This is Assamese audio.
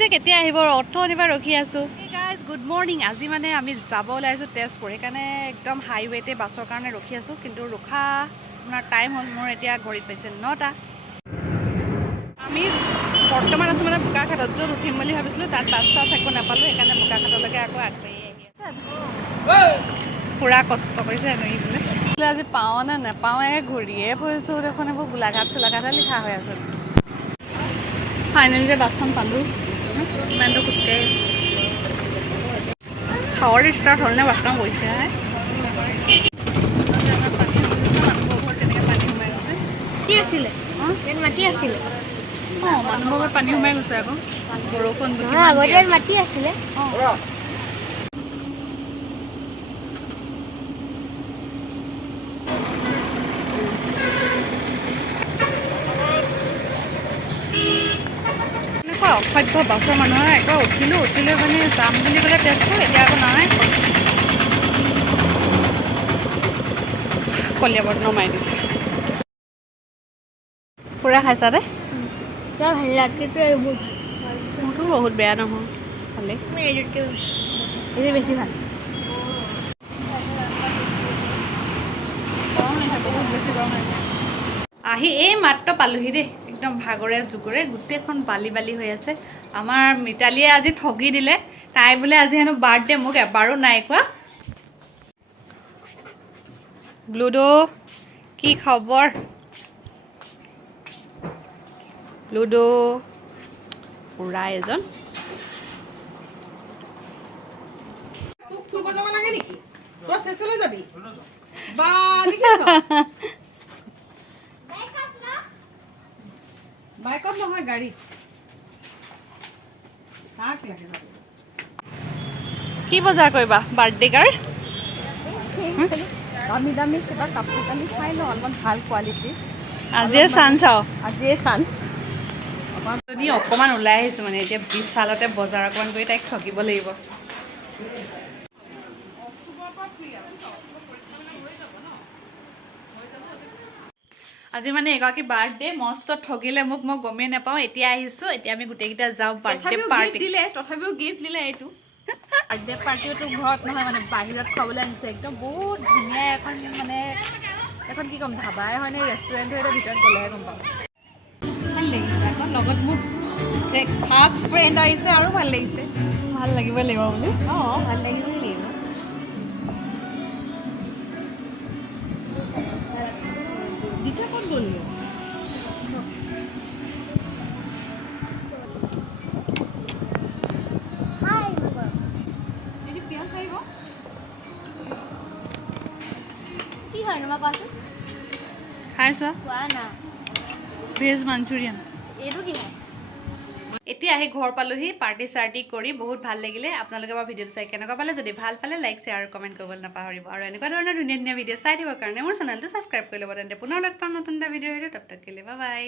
যে কেতিয়া আহিব অৰ্থ নিবা ৰখি আছো গাইজ গুড মৰ্নিং আজি মানে আমি যাব ওলাইছো তেজপুৰ সেইকাৰণে একদম হাইৱেতে বাছৰ কাৰণে ৰখি আছো কিন্তু ৰখা আপোনাৰ টাইম হ'ল মোৰ এতিয়া ঘড়ীত পাইছে 9টা আমি বৰ্তমান আছো মানে বোকাখাটত য'ত উঠিম বুলি ভাবিছিলো তাত বাছ চাছ একো নাপালো সেইকাৰণে বোকাখাটলৈকে আকৌ আগবাঢ়ি আহি পুৰা কষ্ট কৰিছে এনেকৈ আজি পাওঁ নে নাপাওঁ ঘূৰিয়ে ফুৰিছোঁ দেখোন এইবোৰ গোলাঘাটে লিখা হৈ আছে ফাইনেলি যে বাছখন পালোঁ ইমানটো খোজকাঢ়ি খাৱৰ ষ্টাৰ্ট হ'ল নে বাছখন গৈছে মাটি আছিলে মাটি আছিলে অঁ মানুহবোৰৰ পানী সোমাই গৈছে আকৌ বৰষুণ আগতে মাটি আছিলে এনেকুৱা অসভ্য বাছৰ মানুহৰ একবাৰ উঠিলোঁ মানে যাম বুলি ক'লে তেজপুৰ এতিয়া আকৌ নাই কলিয়াবৰত নমাই দিছে পুৰা খাইছা দে মোৰতো বহুত বেয়া নহয় ভালেই বেছি ভাল আহি এই মাত্ৰ পালোহি দেই একদম ভাগৰে জুগৰে গোটেইখন বালি বালি হৈ আছে আমাৰ মিতালীয়ে আজি ঠগি দিলে তাই বোলে আজি হেনো বাৰ্থডে মোক এবাৰো নাই কোৱা লুডো কি খবৰ লুডো পুৰা এজন বাইকত নহয় গাড়ী কি বজাৰ কৰিবা বাৰ্থডে গাৰ দামী দামী কিবা কাপোৰ কানি চাই লওঁ অলপমান ভাল কোৱালিটি আজিয়ে চান্স আৰু আজিয়ে চান্স যদি অকণমান ওলাই আহিছোঁ মানে এতিয়া বিশালতে বজাৰ অকণমান কৰি তাইক ঠগিব লাগিব আজি মানে এগৰাকী বাৰ্থডে মস্ত ঠগিলে মোক মই গমেই নাপাওঁ এতিয়া আহিছোঁ এতিয়া আমি গোটেইকেইটা যাওঁ বাৰ্থডে পাৰ্টি দিলে তথাপিও গিফ্ট দিলে এইটো বাৰ্থডে পাৰ্টিওতো ঘৰত নহয় মানে বাহিৰত খাবলৈ আনিছে একদম বহুত ধুনীয়া এখন মানে এখন কি ক'ম ধাবাই হয় নে ৰেষ্টুৰেণ্ট হয় ভিতৰত গ'লেহে গম পাওঁ ভাল লাগিছে আকৌ লগত মোৰ খাস ফ্ৰেণ্ড আহিছে আৰু ভাল লাগিছে ভাল লাগিবই লাগিব বুলি অঁ ভাল লাগিবই লাগিব দুটা ক'ত গ'লি কি হয় তোমাৰ কোৱাচোন খাই চোৱা কোৱা না ভেজ মাঞ্চুৰিয়ান এইটো কি হয় এতিয়া আহি ঘৰ পালোহি পাৰ্টি চাৰ্টি কৰি বহুত ভাল লাগিলে আপোনালোকে আমাৰ ভিডিঅ'টো চাই কেনেকুৱা পালে যদি ভাল পালে লাইক শ্বেয়াৰ আৰু কমেণ্ট কৰিবলৈ নাপাহৰিব আৰু এনেকুৱা ধৰণৰ ধুনীয়া ধুনীয়া ভিডিঅ' চাই থাকিবৰ কাৰণে মোৰ চেনেলটো ছাবস্ক্ৰাইব কৰি ল'ব তেন্তে পুনৰ লগ পাম নতুন এটা ভিডিঅ' তব তক কে লিয়ে বাই বাই